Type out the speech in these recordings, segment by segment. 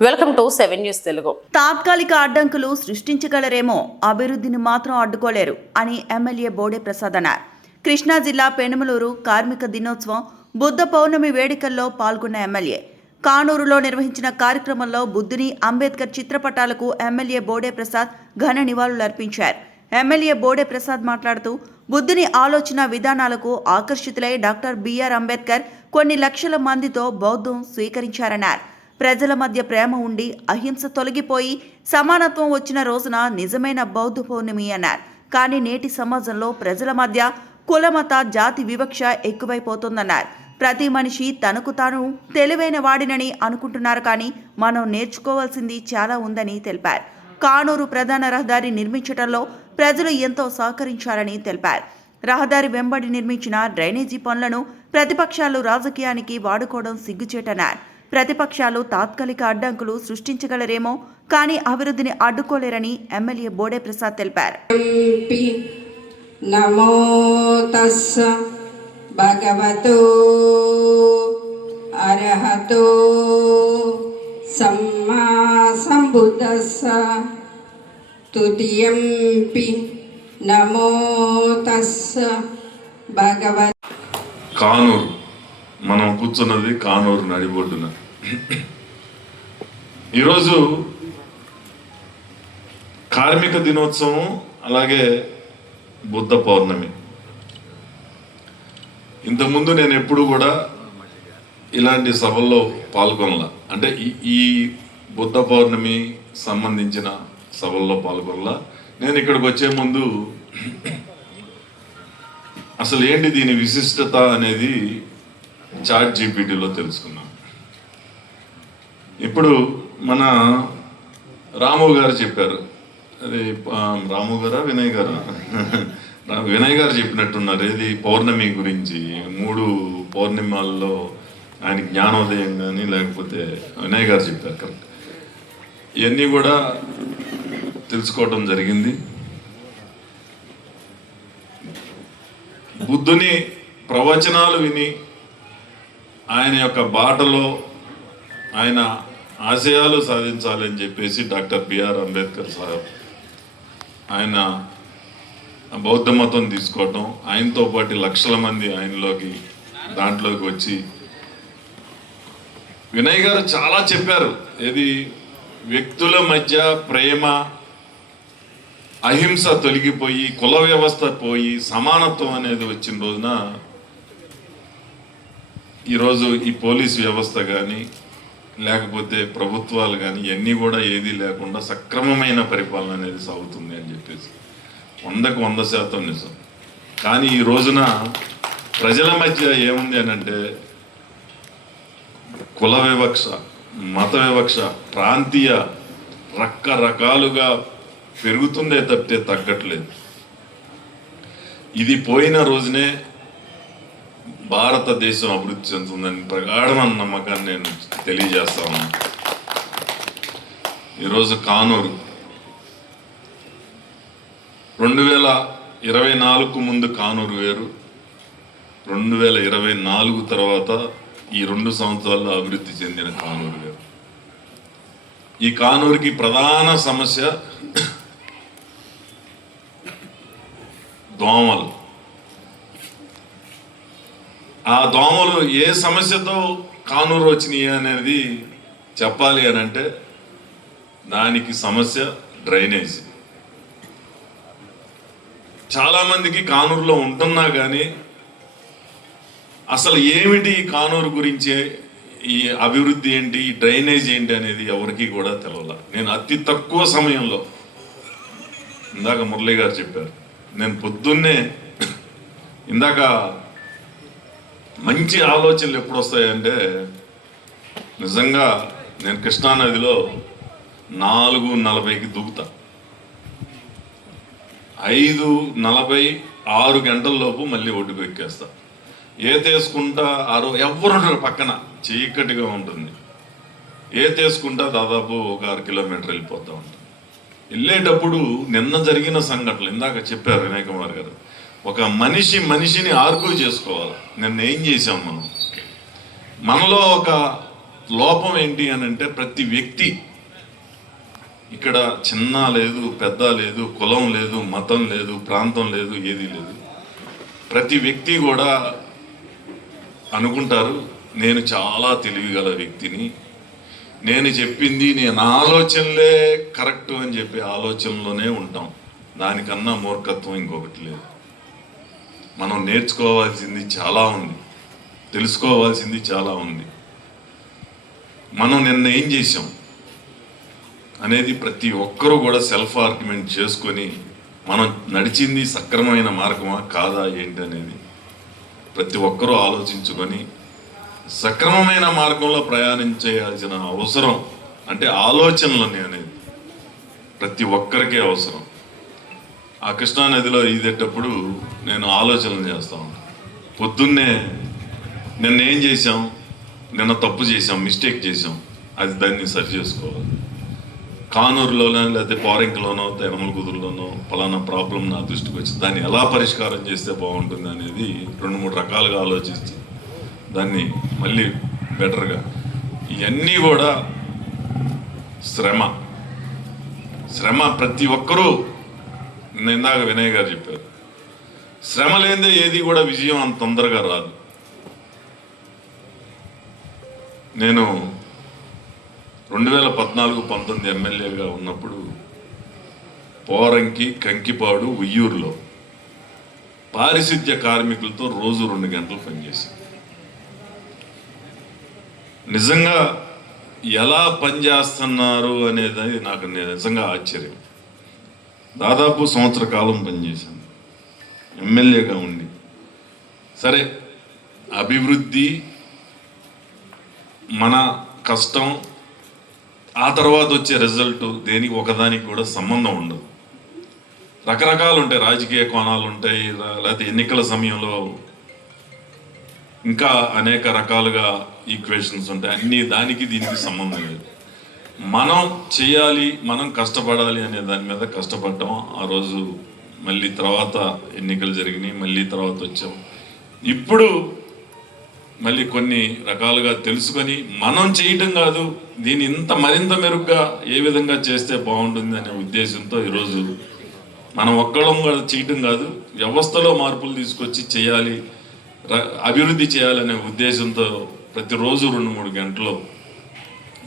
Welcome to 7 news Telugu. తాత్కాలిక అడ్డంకులు సృష్టించగలరేమో, అభివృద్ధిని మాత్రం అడ్డుకోలేరు అని ఎమ్మెల్యే బోడే ప్రసాద్ అన్నారు. కృష్ణా జిల్లా పెనుమలూరు కార్మిక దినోత్సవం బుద్ధ పౌర్ణమి వేడుకల్లో పాల్గొన్న ఎమ్మెల్యే కానూరులో నిర్వహించిన కార్యక్రమంలో బుద్ధుని, అంబేద్కర్ చిత్రపటాలకు ఎమ్మెల్యే బోడే ప్రసాద్ ఘన నివాళులర్పించారు. ఎమ్మెల్యే బోడే ప్రసాద్ మాట్లాడుతూ బుద్ధుని ఆలోచన విధానాలకు ఆకర్షితులై డాక్టర్ బిఆర్ అంబేద్కర్ కొన్ని లక్షల మందితో బౌద్ధం స్వీకరించారన్నారు. ప్రజల మధ్య ప్రేమ ఉండి అహింస తొలగిపోయి సమానత్వం వచ్చిన రోజున నిజమైన బౌద్ధ పౌర్ణమి అన్నారు. కానీ నేటి సమాజంలో ప్రజల మధ్య కులమత జాతి వివక్ష ఎక్కువైపోతుందన్నారు. ప్రతి మనిషి తనకు తాను తెలివైన వాడినని అనుకుంటున్నారు, కానీ మనం నేర్చుకోవాల్సింది చాలా ఉందని తెలిపారు. కానూరు ప్రధాన రహదారి నిర్మించడంలో ప్రజలు ఎంతో సహకరించారని తెలిపారు. రహదారి వెంబడి నిర్మించిన డ్రైనేజీ పనులను ప్రతిపక్షాలు రాజకీయానికి వాడుకోవడం సిగ్గుచేటన్నారు. ప్రతిపక్షాలు తాత్కాలిక అడ్డంకులు సృష్టించగలరేమో, కానీ అభివృద్ధిని అడ్డుకోలేరని ఎమ్మెల్యే బోడే ప్రసాద్ తెలిపారు. నమో తస్స భగవతో అర్హతో సమ్మా సంబుద్దస్స తుతియంపి నమో తస్స భగవత్. కానూరు, మనం కూర్చున్నది కానూరు నడిబొడ్డున. ఈరోజు కార్మిక దినోత్సవం, అలాగే బుద్ధ పౌర్ణమి. ఇంతకుముందు నేను ఎప్పుడు కూడా ఇలాంటి సభల్లో పాల్గొనలా, అంటే ఈ బుద్ధ పౌర్ణమి సంబంధించిన సభల్లో పాల్గొనలా. నేను ఇక్కడికి వచ్చే ముందు అసలు ఏంటి దీని విశిష్టత అనేది చాట్ జీపీటీలో తెలుసుకున్నాం. ఇప్పుడు మన రాము గారు చెప్పారు, అది రాము గారా వినయ్ గారా వినయ్ గారు చెప్పినట్టున్నారు, ఏది పౌర్ణమి గురించి. 3 పౌర్ణిమాల్లో ఆయన జ్ఞానోదయం కానీ, లేకపోతే వినయ్ గారు చెప్పారు కరెక్ట్. ఇవన్నీ కూడా తెలుసుకోవడం జరిగింది. బుద్ధుని ప్రవచనాలు విని ఆయన యొక్క బాటలో ఆయన ఆశయాలు సాధించాలని చెప్పేసి డాక్టర్ బిఆర్ అంబేద్కర్ సాహెబ్ ఆయన బౌద్ధ మతం తీసుకోవటం, ఆయనతో పాటు లక్షల మంది దాంట్లోకి వచ్చి వినయ్ గారు చాలా చెప్పారు. ఏది వ్యక్తుల మధ్య ప్రేమ, అహింస తొలగిపోయి కుల వ్యవస్థ పోయి సమానత్వం అనేది వచ్చిన రోజున ఈరోజు ఈ పోలీస్ వ్యవస్థ కానీ, లేకపోతే ప్రభుత్వాలు కానీ ఇవన్నీ కూడా ఏది లేకుండా సక్రమమైన పరిపాలన అనేది సాగుతుంది అని చెప్పేసి 100కు 100% నిజం. కానీ ఈ రోజున ప్రజల మధ్య ఏముంది అని అంటే కుల వివక్ష, మత వివక్ష, ప్రాంతీయ రకరకాలుగా పెరుగుతుందే తప్పితే తగ్గట్లేదు. ఇది పోయిన రోజునే భారతదేశం అభివృద్ధి చెందుతుందని ప్రగాఢమైన నమ్మకాన్ని నేను తెలియజేస్తా ఉన్నాను. ఈరోజు కానూరు 2024 ముందు కానూరు వేరు, 2024 తర్వాత ఈ 2 సంవత్సరాల్లో అభివృద్ధి చెందిన కానూరు వేరు. ఈ కానూరుకి ప్రధాన సమస్య దోమలు. ఆ దోమలు ఏ సమస్యతో కానూరు వచ్చినాయి అనేది చెప్పాలి అని అంటే దానికి సమస్య డ్రైనేజ్. చాలామందికి కానూరులో ఉంటున్నా కానీ అసలు ఏమిటి కానూరు గురించి, ఈ అభివృద్ధి ఏంటి, ఈ డ్రైనేజ్ ఏంటి అనేది ఎవరికి కూడా తెలవాల. నేను అతి తక్కువ సమయంలో, ఇందాక మురళి గారు చెప్పారు, నేను పొద్దున్నే ఇందాక మంచి ఆలోచనలు ఎప్పుడు వస్తాయంటే, నిజంగా నేను కృష్ణానదిలో 4:40కి దూకుతా, 5:46 గంటల్లోపు మళ్ళీ ఒడ్డుకు ఎక్కేస్తా. ఏతేసుకుంటా ఎవరు పక్కన చీకటిగా ఉంటుంది, ఏతేసుకుంటా దాదాపు ఒక 6 కిలోమీటర్లు వెళ్ళిపోతూ ఉంటాను. వెళ్ళేటప్పుడు నిన్న జరిగిన సంఘటనలు ఇందాక చెప్పారు వినయ్ కుమార్ గారు, ఒక మనిషిని ఆర్గ్యూ చేసుకోవాలి. నిన్న ఏం చేసాం మనలో ఒక లోపం ఏంటి అని అంటే ప్రతి వ్యక్తి ఇక్కడ చిన్న లేదు, పెద్ద లేదు, కులం లేదు, మతం లేదు, ప్రాంతం లేదు, ఏది లేదు. ప్రతి వ్యక్తి కూడా అనుకుంటారు నేను చాలా తెలివిగల వ్యక్తిని, నేను చెప్పింది నేను ఆలోచనలే కరెక్ట్ అని చెప్పి ఆలోచనలోనే ఉంటాం. దానికన్నా మూర్ఖత్వం ఇంకొకటి లేదు. మనం నేర్చుకోవాల్సింది చాలా ఉంది, తెలుసుకోవాల్సింది చాలా ఉంది. మనం నిన్న ఏం చేసాం అనేది ప్రతి ఒక్కరూ కూడా సెల్ఫ్ ఆర్గ్యుమెంట్ చేసుకొని మనం నడిచింది సక్రమమైన మార్గమా కాదా ఏంటి అనేది ప్రతి ఒక్కరూ ఆలోచించుకొని సక్రమమైన మార్గంలో ప్రయాణించేయాల్సిన అవసరం, అంటే ఆలోచనలని అనేది ప్రతి ఒక్కరికి అవసరం. ఆ కృష్ణానదిలో ఈదేటప్పుడు నేను ఆలోచనలు చేస్తా ఉంటాను. పొద్దున్నే నిన్న ఏం చేసాం, నిన్న తప్పు చేసాం, మిస్టేక్ చేసాం, అది దాన్ని సరి చేసుకోవాలి. కానూరులోనో లేకపోతే పారింకలోనో తెరమల కుదురులోనో ఫలానా ప్రాబ్లం నా దృష్టికి వచ్చి దాన్ని ఎలా పరిష్కారం చేస్తే బాగుంటుంది అనేది 2-3 రకాలుగా ఆలోచించి దాన్ని మళ్ళీ బెటర్గా, ఇవన్నీ కూడా శ్రమ ప్రతి ఒక్కరూ. ఇందాక వినయ్ గారు చెప్పారు, శ్రమ లేదే ఏది కూడా విజయం అంత తొందరగా రాదు. నేను 2014-19 ఎమ్మెల్యేగా ఉన్నప్పుడు పోరంకి, కంకిపాడు, ఉయ్యూరులో పారిశుద్ధ్య కార్మికులతో రోజు 2 గంటలు పనిచేశాను. నిజంగా ఎలా పనిచేస్తున్నారు అనేది నాకు నిజంగా ఆశ్చర్యం. దాదాపు 1 సంవత్సర కాలం పనిచేశాను ఎమ్మెల్యేగా ఉండి. సరే, అభివృద్ధి, మన కష్టం, ఆ తర్వాత వచ్చే రిజల్ట్ దేనికి ఒకదానికి కూడా సంబంధం ఉండదు. రకరకాలు ఉంటాయి, రాజకీయ కోణాలు ఉంటాయి, లేకపోతే ఎన్నికల సమయంలో ఇంకా అనేక రకాలుగా ఈక్వేషన్స్ ఉంటాయి. అన్ని దానికి దీనికి సంబంధం లేదు. మనం చేయాలి, మనం కష్టపడాలి అనే దాని మీద కష్టపడ్డాం. ఆ రోజు మళ్ళీ తర్వాత ఎన్నికలు జరిగినాయి, మళ్ళీ తర్వాత వచ్చాం. ఇప్పుడు మళ్ళీ కొన్ని రకాలుగా తెలుసుకొని మనం చేయటం కాదు, దీన్ని మరింత మెరుగ్గా ఏ విధంగా చేస్తే బాగుంటుంది అనే ఉద్దేశంతో ఈరోజు మనం ఒక్కడం చేయటం కాదు, వ్యవస్థలో మార్పులు తీసుకొచ్చి చేయాలి, అభివృద్ధి చేయాలనే ఉద్దేశంతో ప్రతిరోజు 2-3 గంటలు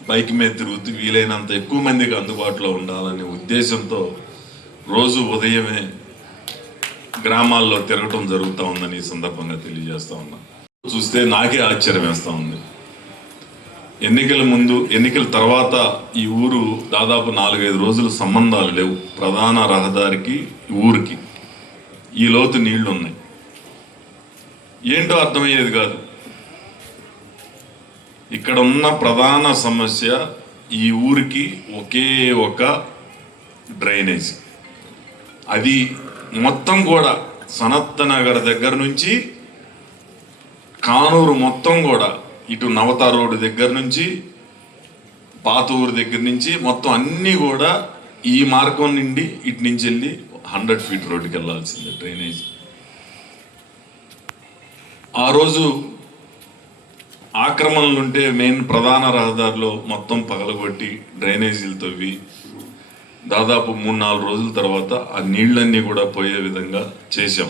బైక్ మీద తిరుగుతూ వీలైనంత ఎక్కువ మందికి అందుబాటులో ఉండాలనే ఉద్దేశంతో రోజు ఉదయమే గ్రామాల్లో తిరగటం జరుగుతూ ఉందని ఈ సందర్భంగా తెలియజేస్తా ఉన్నా. చూస్తే నాకే ఆశ్చర్యం వేస్తూ ఉంది. ఎన్నికల ముందు, ఎన్నికల తర్వాత ఈ ఊరు దాదాపు 4-5 రోజులు సంబంధాలు లేవు. ప్రధాన రహదారికి ఊరికి ఈ లోతు నీళ్లు ఉన్నాయి. ఏంటో అర్థమయ్యేది కాదు. ఇక్కడ ఉన్న ప్రధాన సమస్య ఈ ఊరికి ఒకే ఒక డ్రైనేజ్. అది మొత్తం కూడా సనత్ నగర్ దగ్గర నుంచి కానూరు మొత్తం కూడా, ఇటు నవతా రోడ్డు దగ్గర నుంచి పాత ఊరు దగ్గర నుంచి మొత్తం అన్నీ కూడా ఈ మార్గం నుండి ఇటు నుంచి వెళ్ళి 100 ఫీట్ రోడ్డుకి వెళ్ళాల్సిందే డ్రైనేజ్. ఆ రోజు ఆక్రమణలుంటే మెయిన్ ప్రధాన రహదారిలో మొత్తం పగలగొట్టి డ్రైనేజీలు తవ్వి దాదాపు 3-4 రోజుల తర్వాత ఆ నీళ్ళన్నీ కూడా పోయే విధంగా చేశాం.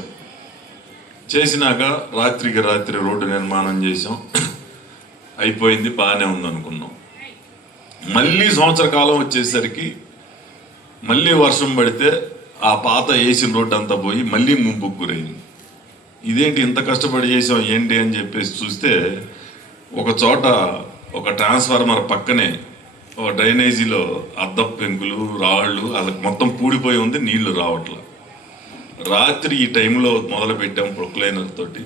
చేసినాక రాత్రికి రాత్రి రోడ్డు నిర్మాణం చేసాం. అయిపోయింది, బాగానే ఉందనుకున్నాం. మళ్ళీ 1 సంవత్సర కాలం వచ్చేసరికి మళ్ళీ వర్షం పడితే ఆ పాత వేసిన రోడ్డు అంతా పోయి మళ్ళీ ముంపుకు గురైంది. ఇదేంటి ఇంత కష్టపడి చేసాం ఏంటి అని చెప్పేసి చూస్తే ఒక చోట ఒక ట్రాన్స్ఫార్మర్ పక్కనే ఒక డ్రైనేజీలో అద్దపు పెంకులు, రాళ్ళు అది మొత్తం పూడిపోయి ఉంది, నీళ్లు రావట్లా. రాత్రి ఈ టైంలో మొదలు పెట్టాం ప్రొక్లైనర్ తోటి.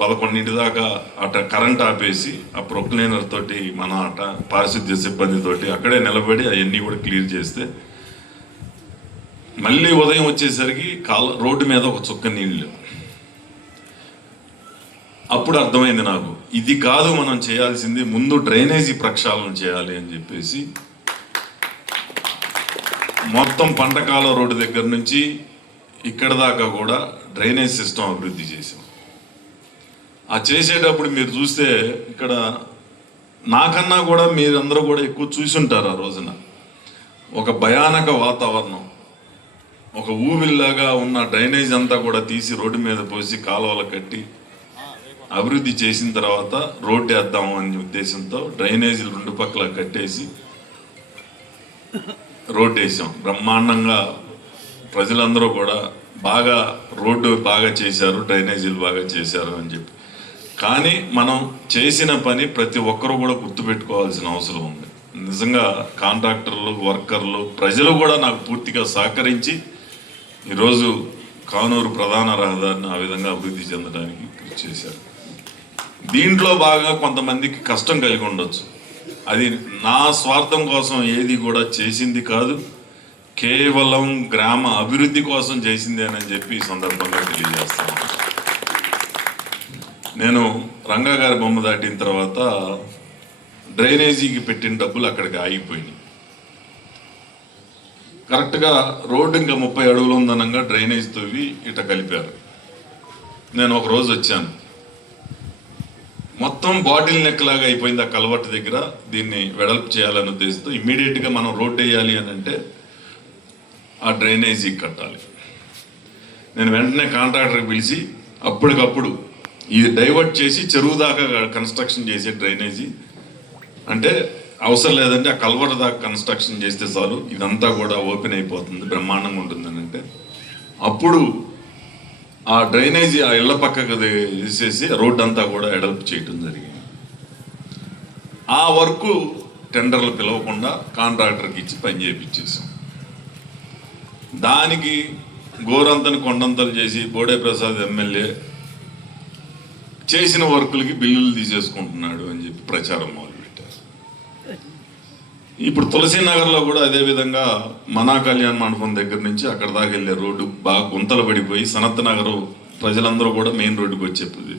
11 దాకా అట కరెంట్ ఆపేసి ఆ ప్రొక్లైనర్ తోటి మన పారిశుద్ధ్య సిబ్బందితోటి అక్కడే నిలబడి అవన్నీ కూడా క్లియర్ చేస్తే మళ్ళీ ఉదయం వచ్చేసరికి రోడ్డు మీద ఒక చుక్క నీళ్ళు. అప్పుడు అర్థమైంది నాకు, ఇది కాదు మనం చేయాల్సింది, ముందు డ్రైనేజీ ప్రక్షాళన చేయాలి అని చెప్పేసి మొత్తం పంటకాల రోడ్డు దగ్గర నుంచి ఇక్కడ దాకా కూడా డ్రైనేజ్ సిస్టమ్ అభివృద్ధి చేసాం. ఆ చేసేటప్పుడు మీరు చూస్తే ఇక్కడ నాకన్నా కూడా మీరందరూ కూడా ఎక్కువ చూసుంటారు. ఆ రోజున ఒక భయానక వాతావరణం, ఒక ఊవిల్లాగా ఉన్న డ్రైనేజ్ అంతా కూడా తీసి రోడ్డు మీద పోసి కాలువలు కట్టి అభివృద్ధి చేసిన తర్వాత రోడ్డు వేద్దాము అనే ఉద్దేశంతో డ్రైనేజీలు 2 పక్కల కట్టేసి రోడ్డు వేసాం. బ్రహ్మాండంగా ప్రజలందరూ కూడా బాగా రోడ్డు బాగా చేశారు, డ్రైనేజీలు బాగా చేశారు అని చెప్పి. కానీ మనం చేసిన పని ప్రతి ఒక్కరూ కూడా గుర్తుపెట్టుకోవాల్సిన అవసరం ఉంది. నిజంగా కాంట్రాక్టర్లు, వర్కర్లు, ప్రజలు కూడా నాకు పూర్తిగా సహకరించి ఈరోజు కానూరు ప్రధాన రహదారిని ఆ విధంగా అభివృద్ధి చెందడానికి కృషి చేశారు. దీంట్లో బాగా కొంతమందికి కష్టం కలిగి ఉండొచ్చు. అది నా స్వార్థం కోసం ఏది కూడా చేసింది కాదు, కేవలం గ్రామ అభివృద్ధి కోసం చేసింది అని చెప్పి ఈ సందర్భంగా తెలియజేస్తాను. నేను రంగా గారి బొమ్మ దాటిన తర్వాత డ్రైనేజీకి పెట్టిన డబ్బులు అక్కడికి ఆగిపోయినాయి. కరెక్ట్గా రోడ్డు ఇంకా 30 అడుగులు ఉందనంగా డ్రైనేజ్ తవ్వి ఇట కలిపారు. నేను ఒక రోజు వచ్చాను, మొత్తం బాటిల్ నెక్ లాగా అయిపోయింది ఆ కలవట్టు దగ్గర. దీన్ని వెడల్పు చేయాలనే ఉద్దేశంతో ఇమ్మీడియట్గా మనం రోడ్డు వేయాలి అని అంటే ఆ డ్రైనేజీ కట్టాలి. నేను వెంటనే కాంట్రాక్టర్కి పిలిచి అప్పటికప్పుడు ఇది డైవర్ట్ చేసి చెరువు దాకా కన్స్ట్రక్షన్ చేసే డ్రైనేజీ అంటే అవసరం లేదంటే ఆ కల్వర్ దాకా కన్స్ట్రక్షన్ చేస్తే చాలు, ఇదంతా కూడా ఓపెన్ అయిపోతుంది, బ్రహ్మాండంగా ఉంటుందని అంటే అప్పుడు ఆ డ్రైనేజీ ఆ ఇళ్ల పక్కకు తీసేసి రోడ్డు అంతా కూడా ఎడల్పు చేయటం జరిగింది. ఆ వర్క్ టెండర్లు పిలవకుండా కాంట్రాక్టర్కి ఇచ్చి పని చేయించేసాం. దానికి గోరంతని కొండంతలు చేసి బోడే ప్రసాద్ ఎమ్మెల్యే చేసిన వర్కులకి బిల్లులు తీసేసుకుంటున్నాడు అని చెప్పి ప్రచారం మొదలుపెట్టారు. ఇప్పుడు తులసీనగర్లో కూడా అదేవిధంగా మనా కళ్యాణ్ మండపం దగ్గర నుంచి అక్కడ దాకా వెళ్ళే రోడ్డు బాగా గుంతలు పడిపోయి సనత్ నగర్ ప్రజలందరూ కూడా మెయిన్ రోడ్డుకి వచ్చేది.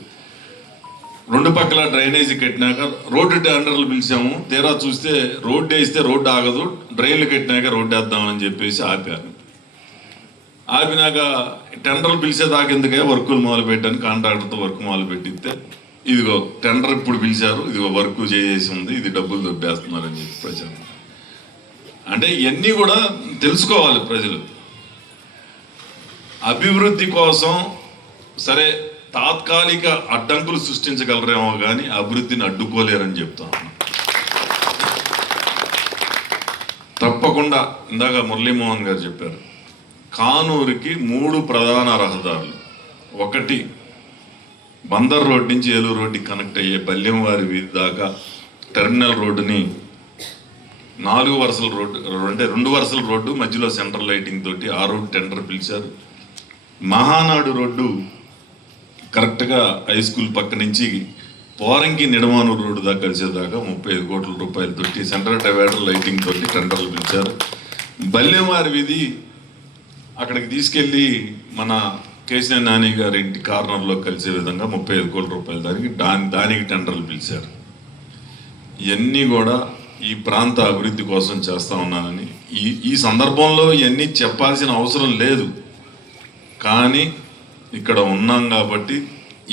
2 పక్కల డ్రైనేజీ కట్టినాక రోడ్డు టెండర్లు పిలిచాము, తీరా చూస్తే రోడ్డు వేస్తే రోడ్డు ఆగదు, డ్రైన్లు కట్టినాక రోడ్డు వేద్దామని చెప్పేసి ఆపారు. ఆపినాక టెండర్లు పిలిచేదాకా ఎందుకే వర్కులు మొదలు పెట్టాను, కాంట్రాక్టర్తో వర్క్ మొదలు పెట్టిస్తే ఇదిగో టెండర్ ఇప్పుడు పిలిచారు, ఇదిగో వర్క్ చేసి ఉంది, ఇది డబ్బులు దొబ్బేస్తున్నారని చెప్పి ప్రచారం. అంటే ఇవన్నీ కూడా తెలుసుకోవాలి ప్రజలు. అభివృద్ధి కోసం సరే తాత్కాలిక అడ్డంకులు సృష్టించగలరేమో కానీ అభివృద్ధిని అడ్డుకోలేరని చెప్తాను. తప్పకుండా ఇందాక మురళీమోహన్ గారు చెప్పారు, కానూరుకి 3 ప్రధాన రహదారులు. ఒకటి బందర్ రోడ్ నుంచి ఏలూరు రోడ్డుకి కనెక్ట్ అయ్యే బల్యంవారి వీధి దాకా టెర్మినల్ రోడ్డుని 4 వరుసల రోడ్డు అంటే 2 వరుసల రోడ్డు మధ్యలో సెంట్రల్ లైటింగ్ తోటి ఆ రోడ్డు టెండర్ పిలిచారు. మహానాడు రోడ్డు కరెక్ట్గా హై స్కూల్ పక్క నుంచి పోరంకి నిడమానూరు రోడ్డు దాకా కలిసేదాకా 35 కోట్ల రూపాయలతోటి సెంట్రల్ డివైడర్ లైటింగ్ తోటి టెండర్లు పిలిచారు. బల్యంవారి వీధి అక్కడికి తీసుకెళ్ళి మన కేసీఆర్ నాని గారి ఇంటి కార్నర్లో కలిసే విధంగా 35 కోట్ల రూపాయలు దానికి టెండర్లు పిలిచారు. ఇవన్నీ కూడా ఈ ప్రాంత అభివృద్ధి కోసం చేస్తూ ఉన్నానని ఈ సందర్భంలో ఇవన్నీ చెప్పాల్సిన అవసరం లేదు, కానీ ఇక్కడ ఉన్నాం కాబట్టి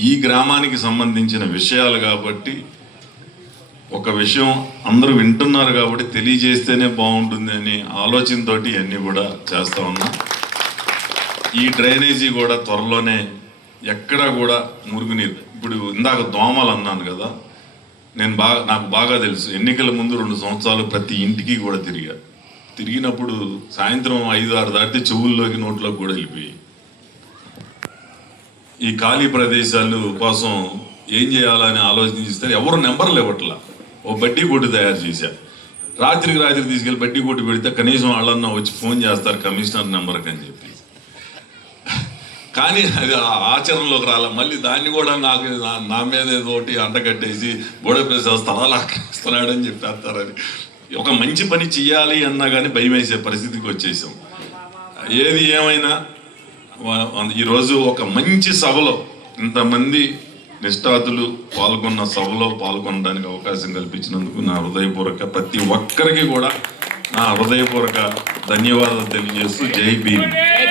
ఈ గ్రామానికి సంబంధించిన విషయాలు కాబట్టి ఒక విషయం అందరూ వింటున్నారు కాబట్టి తెలియజేస్తేనే బాగుంటుంది అని ఆలోచనతో ఇవన్నీ కూడా చేస్తూ ఉన్నాం. ఈ డ్రైనేజీ కూడా త్వరలోనే ఎక్కడ కూడా మురుగునీరు, ఇప్పుడు ఇందాక దోమలు అన్నాను కదా, నాకు బాగా తెలుసు. ఎన్నికల ముందు 2 సంవత్సరాలు ప్రతి ఇంటికి కూడా తిరిగినప్పుడు సాయంత్రం 5-6 దాటితే చెవుల్లోకి నోట్లోకి కూడా వెళ్ళిపోయి ఈ ఖాళీ ప్రదేశాలు కోసం ఏం చేయాలని ఆలోచిస్తే ఎవరు నెంబర్లు ఇవ్వట్లా. ఓ బడ్డీ కొట్టు తయారు చేశారు, రాత్రికి తీసుకెళ్ళి బడ్డీ కొట్టు పెడితే కనీసం వాళ్ళన్నా వచ్చి ఫోన్ చేస్తారు కమిషనర్ నెంబర్కి అని చెప్పి. కానీ అది ఆచరణలోకి రాలే. మళ్ళీ దాన్ని కూడా నా మీద ఏదో ఒకటి అంటగట్టేసి బోడే ప్రసాద్ స్థలాలు ఆక్రమిస్తున్నాడని చెప్పేస్తారని ఒక మంచి పని చెయ్యాలి అన్నా కానీ భయం వేసే పరిస్థితికి వచ్చేసాం. ఏది ఏమైనా ఈరోజు ఒక మంచి సభలో ఇంతమంది నిష్ఠాతులు పాల్గొన్న సభలో పాల్గొనడానికి అవకాశం కల్పించినందుకు నా హృదయపూర్వక ప్రతి ఒక్కరికి కూడా నా హృదయపూర్వక ధన్యవాదాలు తెలియజేస్తూ జై భీమ్.